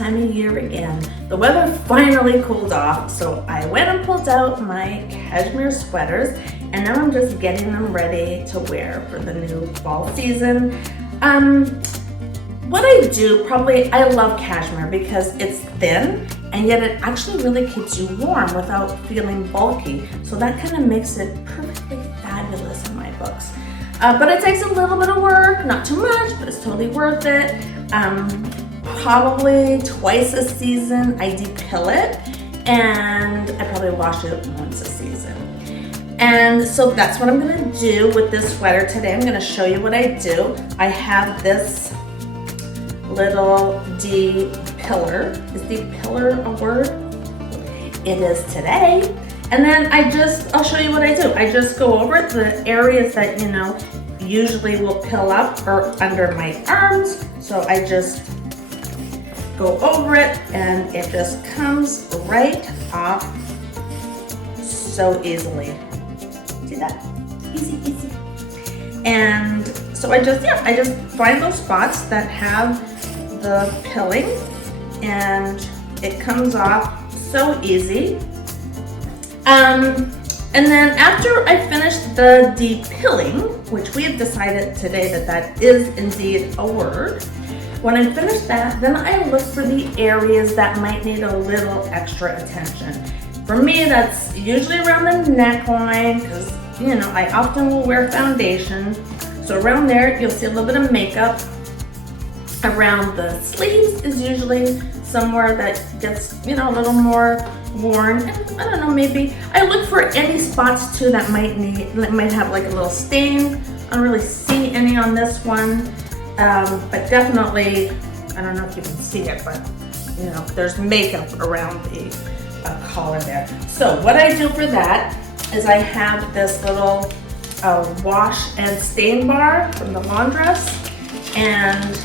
time of year again. The weather finally cooled off, so I went and pulled out my cashmere sweaters, and now I'm just getting them ready to wear for the new fall season. What I do, I love cashmere because it's thin and yet it actually really keeps you warm without feeling bulky. So that kind of makes it perfectly fabulous in my books. But it takes a little bit of work, not too much, but it's totally worth it. Probably twice a season I depill it, and I probably wash it once a season. And so that's what I'm gonna do with this sweater today. I'm gonna show you what I do. I have this little depiller. Is depiller a word? It is today. And then I'll show you what I do. I just go over the areas that, usually will pill up or under my arms. So I just go over it and it just comes right off so easily. See that? Easy, easy. And so I just find those spots that have the pilling, and it comes off so easy. And then after I finish the depilling, which we have decided today that is indeed a word, when I finish that, then I look for the areas that might need a little extra attention. For me, that's usually around the neckline, because I often will wear foundation. So around there, you'll see a little bit of makeup. Around the sleeves is usually somewhere that gets, a little more worn. And I don't know, maybe I look for any spots too that might have like a little stain. I don't really see any on this one, but definitely, I don't know if you can see it, but there's makeup around the collar there. So what I do for that is I have this little wash and stain bar from the Laundress, and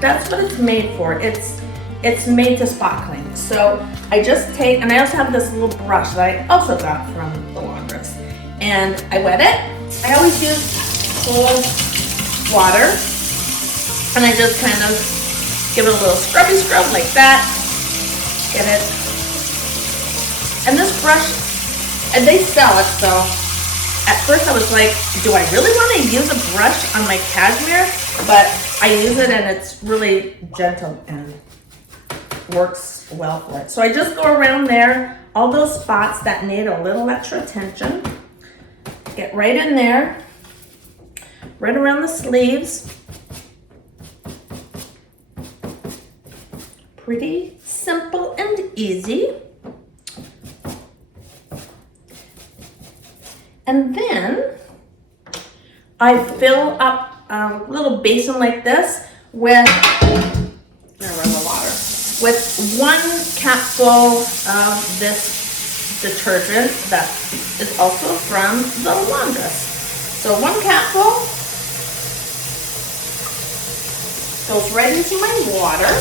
that's what it's made for. It's made to spot clean. So I just take, and I also have this little brush that I also got from the Laundress, and I wet it. I always use cold water, and I just kind of give it a little scrubby scrub like that. Get it. And this brush, and they sell it, so at first I was like, do I really want to use a brush on my cashmere? But I use it and it's really gentle and works well for it. So I just go around there, all those spots that need a little extra attention. Get right in there, right around the sleeves. Pretty simple and easy. And then I fill up a little basin like this with, with 1 capful of this detergent that is also from the Laundress. So 1 capful goes right into my water.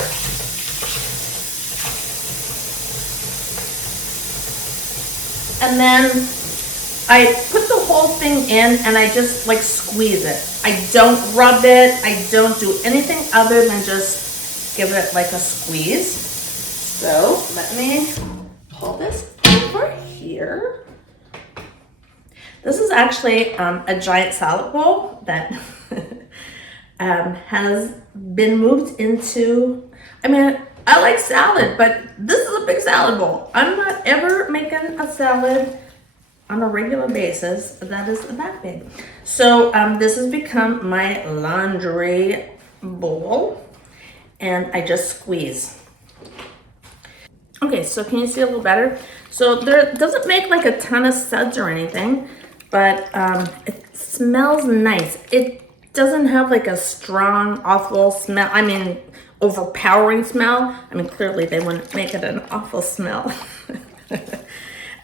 And then I put the whole thing in and I just squeeze it. I don't rub it. I don't do anything other than just give it a squeeze. So let me pull this over here. This is actually a giant salad bowl that has been moved into, I like salad, but this is a big salad bowl. I'm not ever making a salad on a regular basis that is that big. So this has become my laundry bowl, and I just squeeze. Okay, so can you see a little better? So there doesn't make a ton of suds or anything, but it smells nice. It doesn't have a strong, awful smell. Overpowering smell. Clearly they wouldn't make it an awful smell.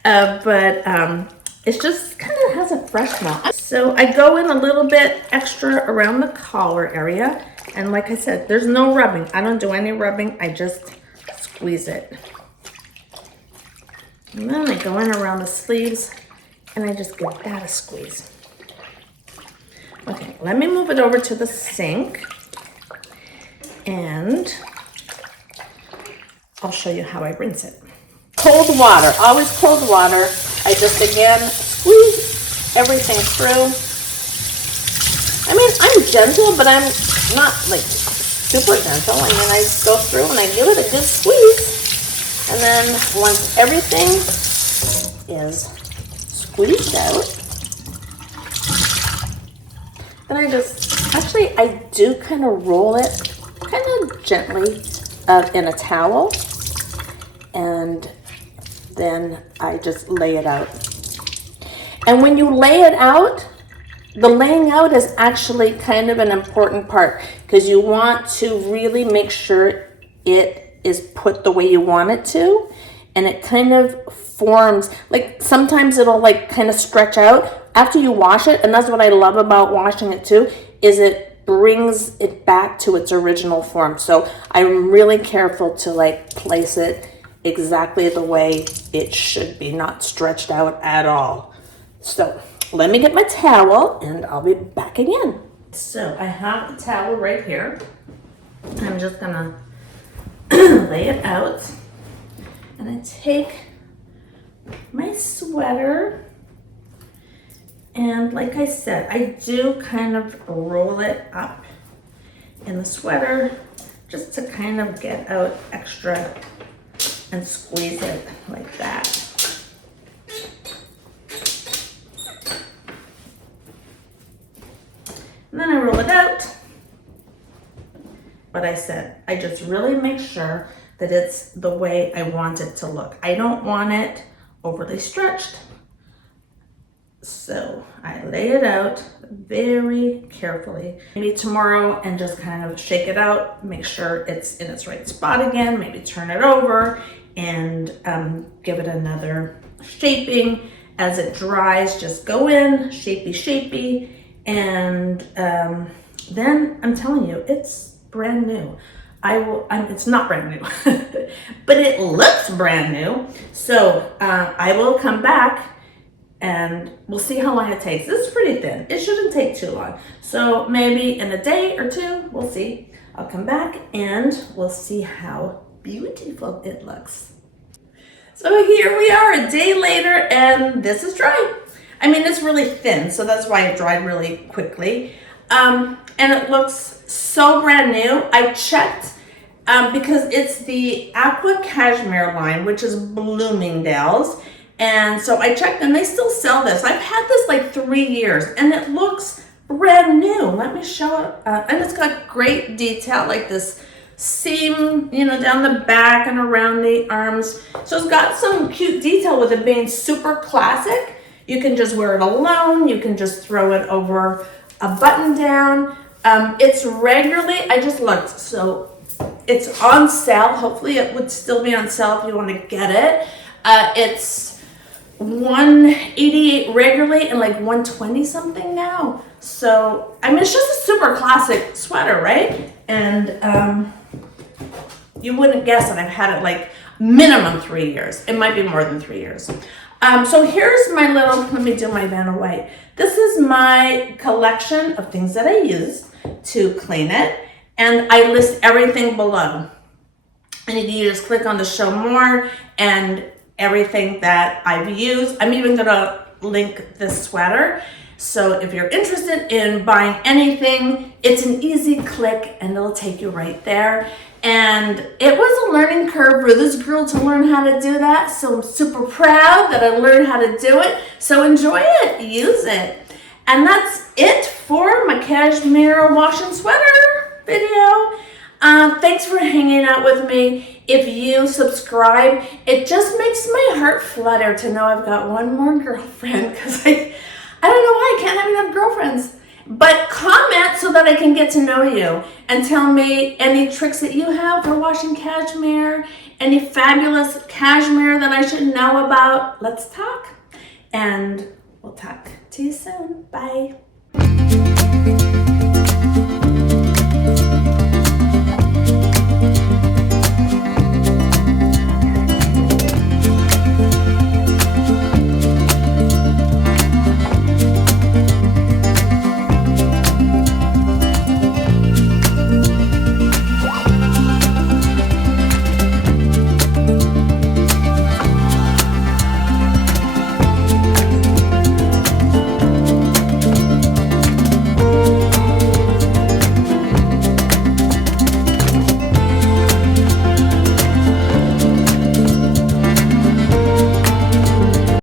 But it just kind of has a fresh smell. So I go in a little bit extra around the collar area. And like I said, there's no rubbing. I don't do any rubbing. I just squeeze it. And then I go in around the sleeves and I just give that a squeeze. Okay, let me move it over to the sink. And I'll show you how I rinse it. Cold water, always cold water. I just again squeeze everything through. I mean, I'm gentle, but I'm not like super gentle. I mean, I go through and I give it a good squeeze. And then once everything is squeezed out, then I do kind of roll it kind of gently in a towel. And then I just lay it out. And when you lay it out, the laying out is actually kind of an important part because you want to really make sure it is put the way you want it to, and it kind of forms, like sometimes it'll like kind of stretch out after you wash it. And that's what I love about washing it too, is it brings it back to its original form. So I'm really careful to like place it exactly the way it should be, not stretched out at all. So let me get my towel and I'll be back again. So I have the towel right here. I'm just gonna lay it out. And I take my sweater, and like I said, I do kind of roll it up in the sweater just to kind of get out extra and squeeze it like that. And then I roll it out. But I said, I just really make sure that it's the way I want it to look. I don't want it overly stretched. So I lay it out very carefully. Maybe tomorrow and just kind of shake it out, make sure it's in its right spot again, maybe turn it over and give it another shaping. As it dries, just go in, shapey, and then I'm telling you, it's brand new. It's not brand new, but it looks brand new. So I will come back and we'll see how long it takes. This is pretty thin. It shouldn't take too long. So maybe in a day or two, we'll see. I'll come back and we'll see how beautiful it looks. So here we are a day later and this is dry. I mean, it's really thin, so that's why it dried really quickly. And it looks so brand new. I checked because it's the Aqua Cashmere line, which is Bloomingdale's. And so I checked and they still sell this. I've had this like 3 years and it looks brand new. Let me show it. And it's got great detail, like this seam, you know, down the back and around the arms. So it's got some cute detail with it being super classic. You can just wear it alone. You can just throw it over a button down. It's regularly, I just looked, so it's on sale. Hopefully it would still be on sale if you want to get it. It's $188 regularly and like $120 something now. So, I mean, it's just a super classic sweater, right? And you wouldn't guess that I've had it like minimum 3 years. It might be more than 3 years. So here's my little, let me do my Vanna White. This is my collection of things that I use to clean it. And I list everything below. And you just click on the show more and everything that I've used. I'm even gonna link this sweater. So if you're interested in buying anything, it's an easy click and it'll take you right there. And it was a learning curve for this girl to learn how to do that. So I'm super proud that I learned how to do it. So enjoy it, use it. And that's it for my cashmere wash and sweater video. Thanks for hanging out with me. If you subscribe, it just makes my heart flutter to know I've got one more girlfriend, because I don't know why I can't have enough girlfriends. But comment so that I can get to know you and tell me any tricks that you have for washing cashmere, any fabulous cashmere that I should know about. Let's talk, and we'll talk to you soon. Bye.